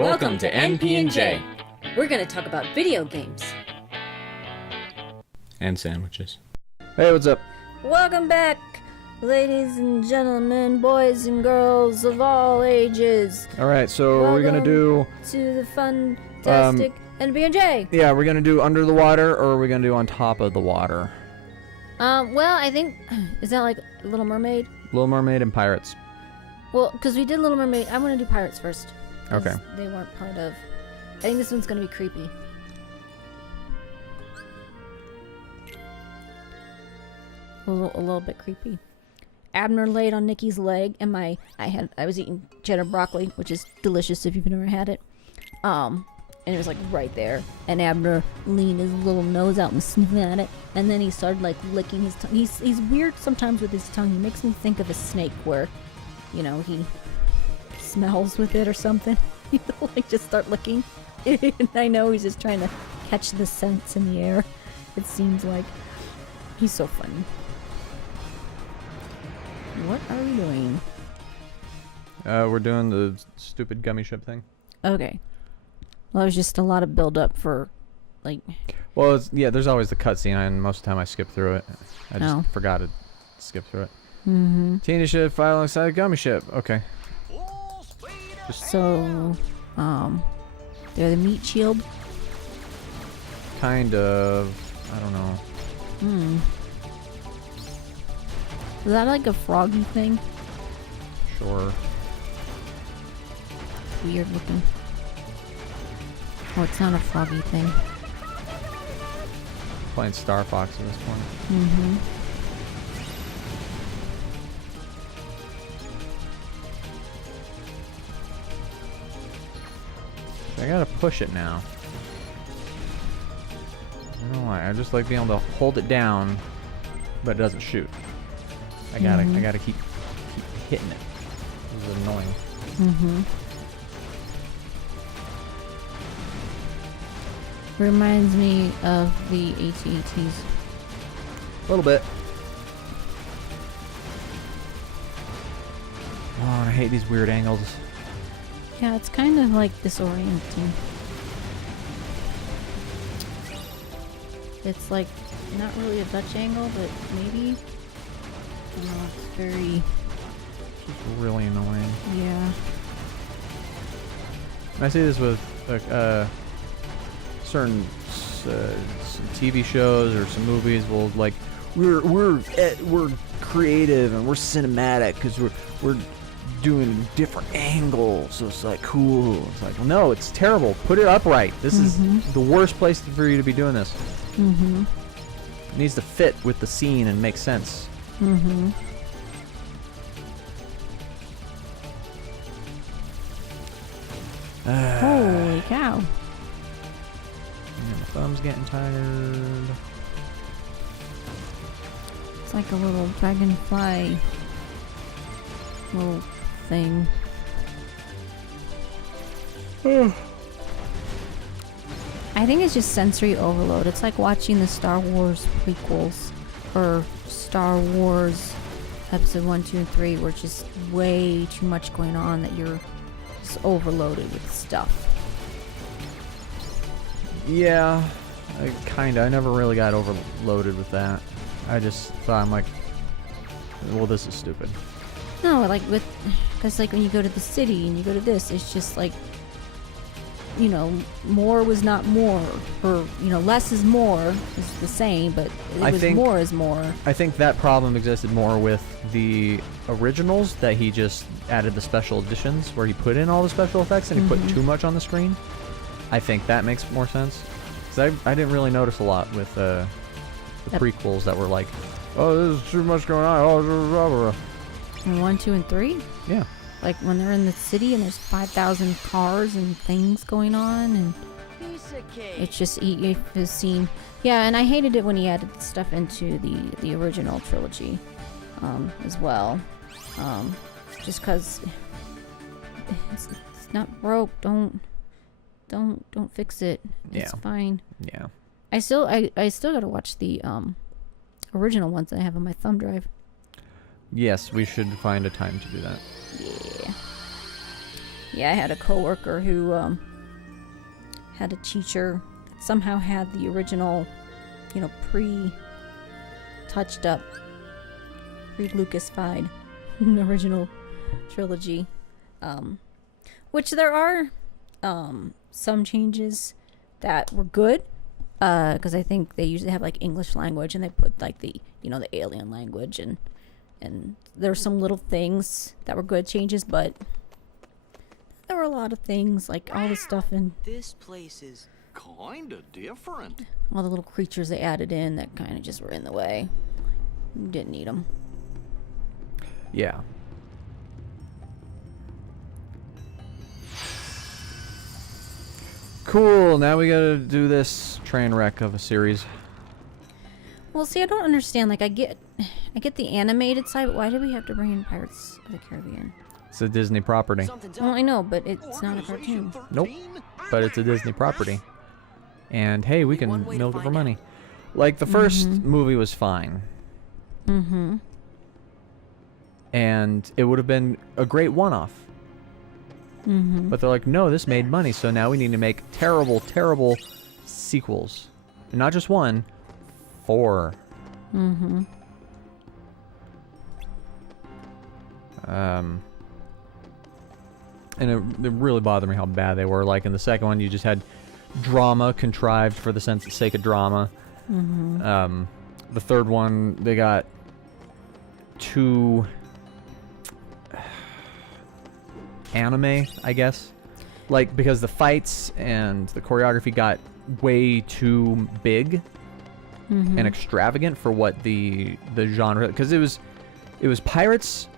Welcome to NP&J. We're going to talk about video games. And sandwiches. Hey, what's up? Welcome back, ladies and gentlemen, boys and girls of all ages. Alright, so we're gonna do... to the fantastic NP&J. Yeah, we're gonna do under the water, or are we gonna do on top of the water? Well, I think... Is that like Little Mermaid? Little Mermaid and Pirates. Well, because we did Little Mermaid, I want to do Pirates first. Okay. They weren't part of... I think this one's going to be creepy. A little bit creepy. Abner laid on Nikki's leg, and I was eating cheddar broccoli, which is delicious if you've never had it. And it was like right there, and Abner leaned his little nose out and sniffed at it, and then he started like licking his tongue. He's weird sometimes with his tongue. He makes me think of a snake, where, you know, he smells with it or something. He'll like just start licking. And I know he's just trying to catch the scents in the air. It seems like he's so funny. What are we doing? We're doing the stupid gummy ship thing. Okay. Well, it was just a lot of build up for, like... Well, yeah, there's always the cutscene, and most of the time I skip through it. I just forgot to skip through it. Mm-hmm. Teenage ship file alongside a gummy ship. Okay. So, they're the meat shield? Kind of. I don't know. Is that like a froggy thing? Sure. Weird looking. Oh, it's not a froggy thing. Playing Star Fox at this point. Mm-hmm. I gotta push it now. I don't know why. I just like being able to hold it down, but it doesn't shoot. I gotta keep hitting it. This is annoying. Mm-hmm. Reminds me of the AT-ATs. A little bit. Oh, I hate these weird angles. Yeah, it's kind of like disorienting. It's like not really a Dutch angle, but maybe. You know, it's very... It's really annoying. Yeah. And I see this with certain TV shows or some movies. Will like we're creative and we're cinematic because we're doing different angles, so it's like cool. It's like, well, no, it's terrible. Put it upright. This is the worst place for you to be doing this. Mm-hmm. It needs to fit with the scene and make sense. Mm-hmm. Holy cow. Yeah, my thumb's getting tired. It's like a little dragonfly little thing. I think it's just sensory overload. It's like watching the Star Wars prequels or Star Wars episode 1, 2, and 3, where it's just way too much going on that you're just overloaded with stuff. Yeah, kinda. I never really got overloaded with that. I just thought, I'm like, well, this is stupid. No, like because like when you go to the city and you go to this, it's just like, you know, more was not more, or, you know, less is more is the same, but more is more. I think that problem existed more with the originals, that he just added the special editions where he put in all the special effects and he put too much on the screen. I think that makes more sense, because I didn't really notice a lot with the prequels that were like, oh, there's too much going on. Oh, blah, blah, blah. And 1, 2, and 3? Yeah. Like when they're in the city and there's 5,000 cars and things going on, and it's just the scene. Yeah, and I hated it when he added stuff into the original trilogy, as well. Just because it's not broke. Don't fix it. It's fine. Yeah. I still gotta watch the original ones that I have on my thumb drive. Yes, we should find a time to do that. Yeah. Yeah, I had a coworker who had a teacher that somehow had the original, you know, pre-touched up, pre-Lucas-fied original trilogy. Which there are some changes that were good, because I think they usually have like English language and they put like the, you know, the alien language, and there were some little things that were good changes, but there were a lot of things like all the stuff in This place is kinda different. all the little creatures they added in that kind of just were in the way. Didn't need them. Yeah. Cool, now we gotta do this train wreck of a series. Well, see, I don't understand. Like, I get the animated side, but why do we have to bring in Pirates of the Caribbean? It's a Disney property. Something's Well, up. I know, but it's not a cartoon. Nope. But it's a Disney property. And hey, we can One way to milk it for find money. Like, the first movie was fine. Mm-hmm. And it would have been a great one-off. Mm-hmm. But they're like, no, this made money, so now we need to make terrible, terrible sequels. And not just one, 4. Mm-hmm. And it really bothered me how bad they were. Like, in the second one, you just had drama contrived for the sake of drama. Mm-hmm. The third one, they got too anime, I guess. Like, because the fights and the choreography got way too big and extravagant for what the genre, because it was pirates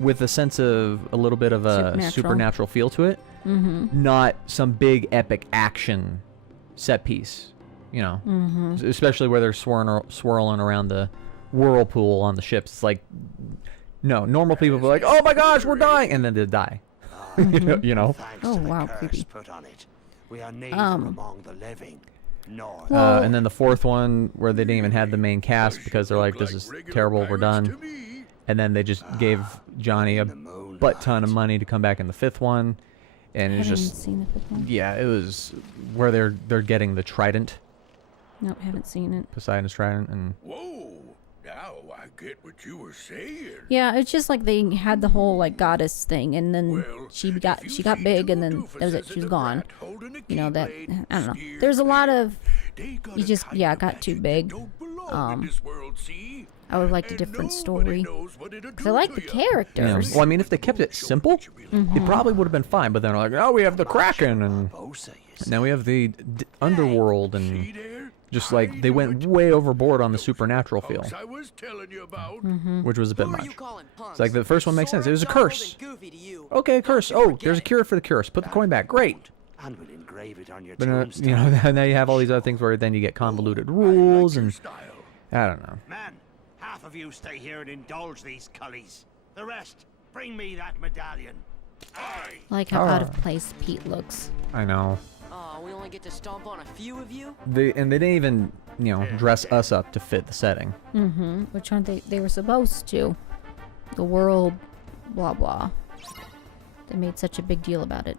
with a sense of a little bit of a supernatural feel to it, not some big epic action set piece, you know. Especially where they're swirling around the whirlpool on the ships. It's like, no, normal people be like, oh my gosh, we're dying, and then they die. You know. Oh, wow, creepy. Put on it. We are neither among the living nor And then the fourth one, where they didn't even have the main cast because they're like, this is terrible, we're done. And then they just gave Johnny a butt ton of money to come back in the fifth one. And I it's haven't just, seen the fifth one. yeah, it was where they're getting the trident, Nope, haven't seen it. Poseidon's trident, and Whoa, now I get what you were saying. Yeah, it's just like they had the whole like goddess thing, and then Well, she if got you big, see and then two that was it. doofuses She was and a gone. rat holding a You know that keyblade, I don't know. steer There's a lot clear. of They got you a just kind yeah of got too magic big. that don't belong in this world, see? I would like a And different nobody story. knows what it'll 'Cause I do like to the ya. yeah. characters. Well, I mean, if they kept it simple, it probably would have been fine. But then they're like, oh, we have the Kraken, and Bosa, you see. now we have the underworld, See and there? just like I they knew went it. way overboard on the Those supernatural folks feel, I was telling you about. which was a bit Who are much. you calling punks? It's like the first one makes sense. It was a Sora, Donald, curse. and Goofy to you. Okay, curse. Don't you Oh, there's a forget cure for the curse. Put the coin back. Great. And we'll engrave it on your But tombstone. you know, now you have all these other things where then you get convoluted rules, and Style. I don't know. Man, half of you stay here and indulge these cullies. The rest, bring me that medallion. Aye. I like how out of place Pete looks. I know. Oh, we only get to stomp on a few of you? They didn't even, you know, dress us up to fit the setting. Which aren't they were supposed to. The world, blah blah. They made such a big deal about it.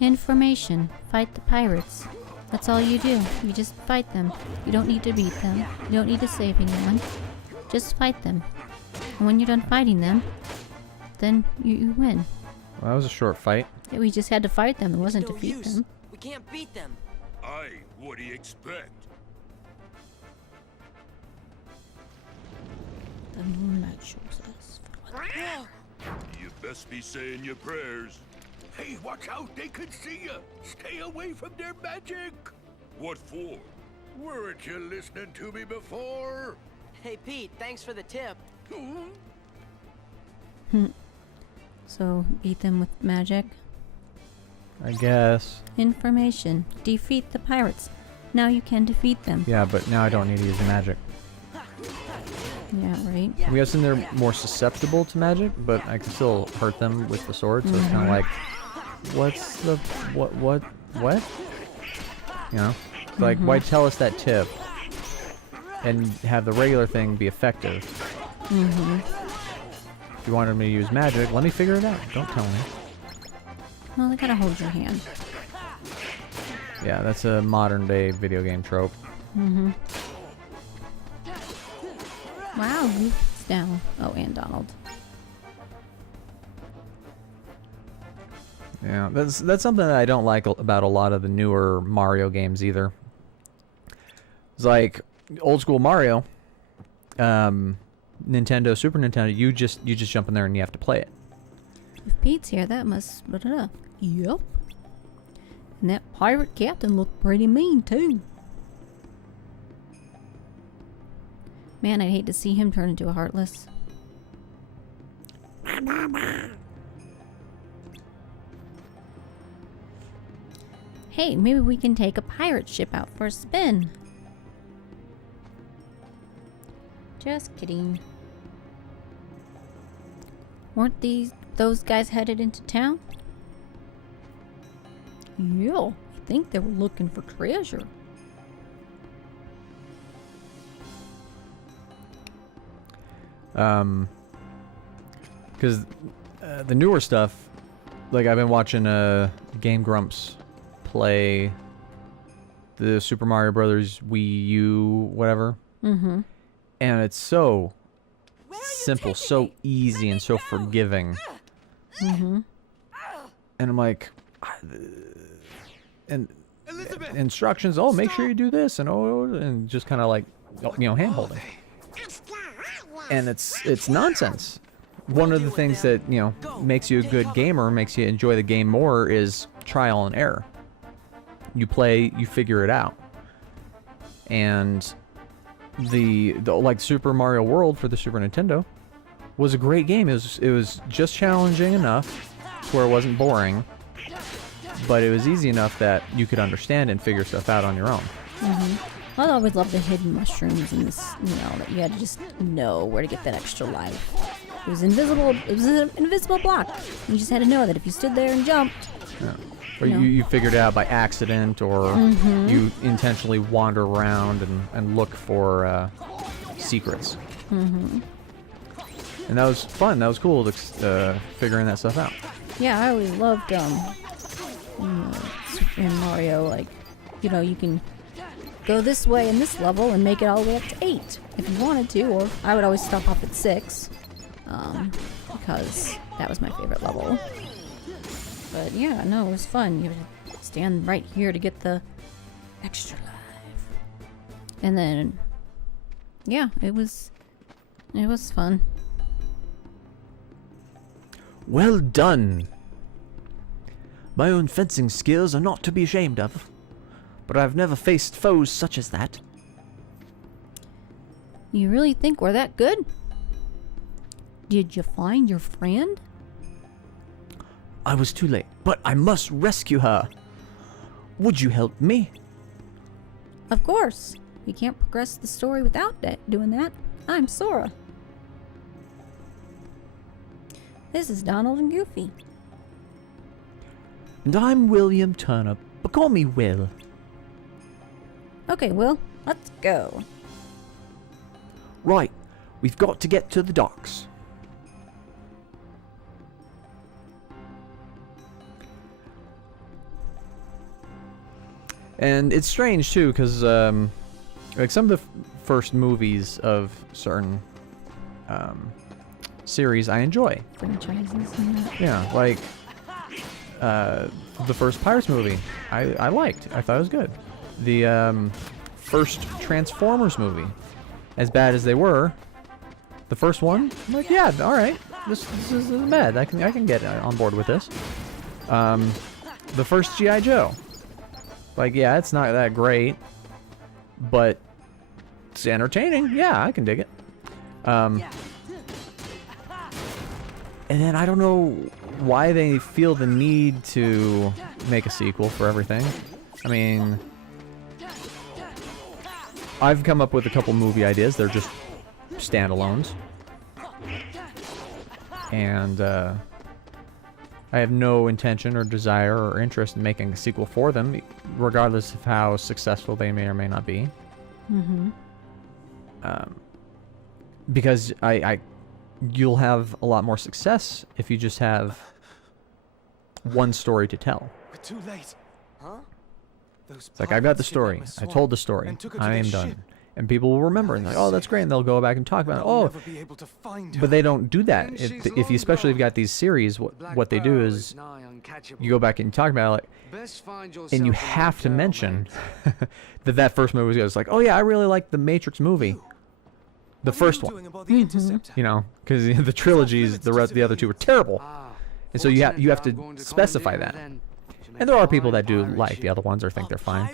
Information. Fight the pirates. That's all you do. You just fight them. You don't need to beat them. You don't need to save anyone. Just fight them. And when you're done fighting them, then you win. Well, that was a short fight. We just had to fight them. It wasn't No defeat use. them. We can't beat them. Aye, what do you expect? The moon that shows us. You best be saying your prayers. Hey, watch out, they could see you. Stay away from their magic. What for? Weren't you listening to me before? Hey, Pete, thanks for the tip. So beat them with magic. I guess. Information. Defeat the pirates. Now you can defeat them. Yeah, but now I don't need to use the magic. Yeah, right. I'm guessing they're more susceptible to magic, but I can still hurt them with the sword, so it's kind of like, what's the, what? You know? It's like, why tell us that tip and have the regular thing be effective? If you wanted me to use magic, let me figure it out. Don't tell me. Well, they gotta hold your hand. Yeah, that's a modern day video game trope. Mm-hmm. Wow, Goofy's down. Oh, and Donald. Yeah, that's something that I don't like about a lot of the newer Mario games either. It's like old school Mario, Nintendo, Super Nintendo. You just jump in there and you have to play it. If Pete's here, that must. Yep. And that pirate captain looked pretty mean too. Man, I'd hate to see him turn into a Heartless. Hey, maybe we can take a pirate ship out for a spin. Just kidding. Weren't those guys headed into town? Yeah, I think they were looking for treasure. Because the newer stuff, like I've been watching Game Grumps play the Super Mario Brothers Wii U, whatever. Mm-hmm. And it's so simple, so easy, and so forgiving. Mm-hmm. And I'm like, and instructions. Oh, make sure you do this, and just kind of like, hand holding. And it's nonsense. One of the things that makes you a good gamer, makes you enjoy the game more, is trial and error. You play, you figure it out. And the like Super Mario World for the Super Nintendo was a great game. It was just challenging enough where it wasn't boring, but it was easy enough that you could understand and figure stuff out on your own. Mm-hmm. I always loved the hidden mushrooms in this, that you had to just know where to get that extra life. It was invisible. It was an invisible block. You just had to know that if you stood there and jumped. Yeah. Or you figured it out by accident, or you intentionally wander around and look for secrets. Mm-hmm. And that was fun. That was cool to figuring that stuff out. Yeah, I always loved Super Mario. Like, you can go this way in this level and make it all the way up to 8 if you wanted to, or I would always stop off at 6 because that was my favorite level. But yeah, no, it was fun. You would stand right here to get the extra life. And then, yeah, it was fun. Well done. My own fencing skills are not to be ashamed of, but I've never faced foes such as that. You really think we're that good? Did you find your friend? I was too late, but I must rescue her. Would you help me? Of course. We can't progress the story without doing that. I'm Sora. This is Donald and Goofy. And I'm William Turner, but call me Will. Okay, Will, let's go. Right, we've got to get to the docks. And it's strange too, because like some of the first movies of certain series I enjoy. Franchises and that. Yeah, like the first Pirates movie I liked. I thought it was good. The first Transformers movie, as bad as they were, the first one, I'm like, yeah, all right, this isn't bad. I can get on board with this. The first G.I. Joe. Like, yeah, it's not that great, but it's entertaining. Yeah, I can dig it. And then I don't know why they feel the need to make a sequel for everything. I mean, I've come up with a couple movie ideas. They're just standalones. And I have no intention or desire or interest in making a sequel for them, regardless of how successful they may or may not be. Mm-hmm. Because you'll have a lot more success if you just have one story to tell. We're too late. Huh? Those It's like, I've got the story. I told the story. I am done. And people will remember and like, oh, that's great. And they'll go back and talk about it. Oh, but they don't do that. If you especially if you got these series, what they do is you go back and talk about it, and you have to mention that first movie was good. It's like, oh yeah, I really like the Matrix movie, the first one. You know, because the trilogies, the other two are terrible, and so you have to specify that. And there are people that do like the other ones or think they're fine.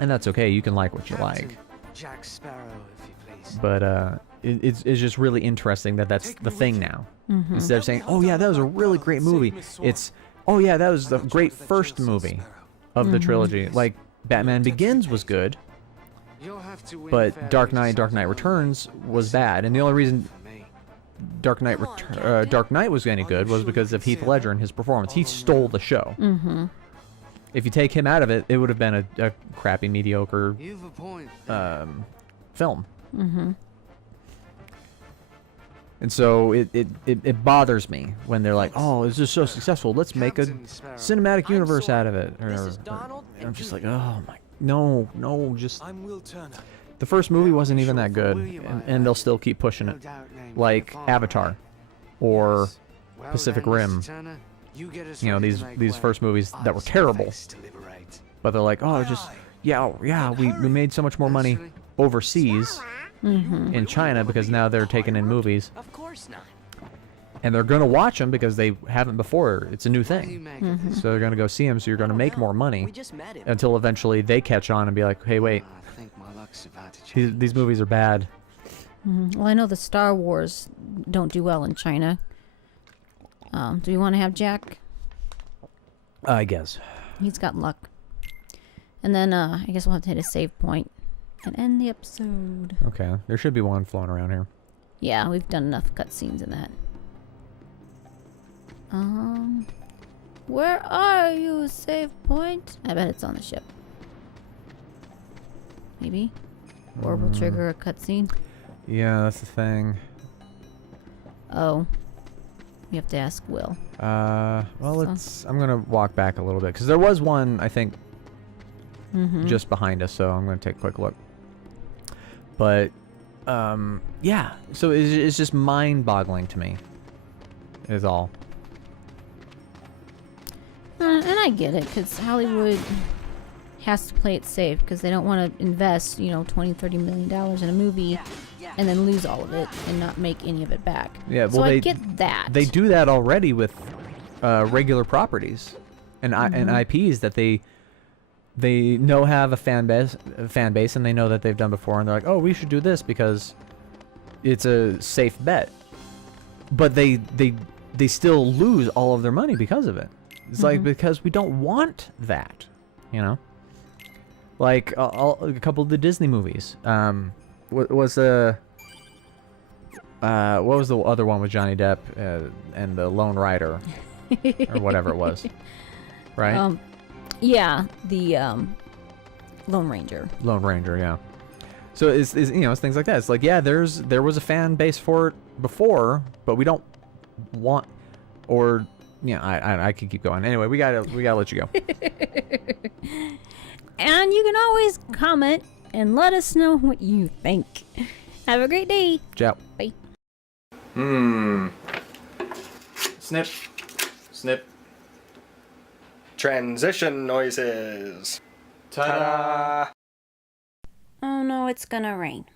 And that's okay. You can like what you like. Jack Sparrow, if you please. But it's just really interesting that that's the thing now. Instead of saying, oh yeah, that was a really great movie, it's, oh yeah, that was the great first movie of the trilogy. Like Batman Begins was good, but Dark Knight Returns was bad. And the only reason Dark Knight was any good was because of Heath Ledger and his performance. He stole the show. If you take him out of it, it would have been a crappy, mediocre film. And so it bothers me when they're like, oh, this is so successful, let's make a cinematic universe out of it. And I'm just like, oh my, no, just... The first movie wasn't even that good, and they'll still keep pushing it. Like Avatar, or Pacific Rim. You know, these first movies that were terrible, but they're like, oh, just we made so much more money overseas in China because now they're taking in movies. Of course not. And they're gonna watch them because they haven't before. It's a new thing, so they're gonna go see them. So you're gonna make more money until eventually they catch on and be like, hey, wait, these movies are bad. Well, I know the Star Wars don't do well in China. Do you want to have Jack? I guess. He's got luck. And then, I guess we'll have to hit a save point and end the episode. Okay, there should be one floating around here. Yeah, we've done enough cutscenes in that. Where are you, save point? I bet it's on the ship. Maybe? Or we'll trigger a cutscene. Yeah, that's the thing. Oh. You have to ask Will. Well, I'm gonna walk back a little bit because there was one, I think, just behind us. So I'm gonna take a quick look. But, yeah. So it's just mind-boggling to me. Is all. And I get it, because Hollywood has to play it safe because they don't want to invest, you know, $20-30 million in a movie and then lose all of it and not make any of it back. Yeah, well, so I get that. They do that already with regular properties and and IPs that they know have a fan base, and they know that they've done before, and they're like, oh, we should do this because it's a safe bet. But they still lose all of their money because of it. It's like, because we don't want that, you know? Like a couple of the Disney movies. What was the other one with Johnny Depp and the Lone Rider or whatever it was, right? Yeah, the Lone Ranger. Lone Ranger, yeah. So it's you know, it's things like that. It's like, yeah, there was a fan base for it before, but we don't want, or yeah, I could keep going. Anyway, we gotta let you go. And you can always comment and let us know what you think. Have a great day. Ciao. Bye. Snip. Snip. Transition noises. Ta-da! Oh no, it's gonna rain.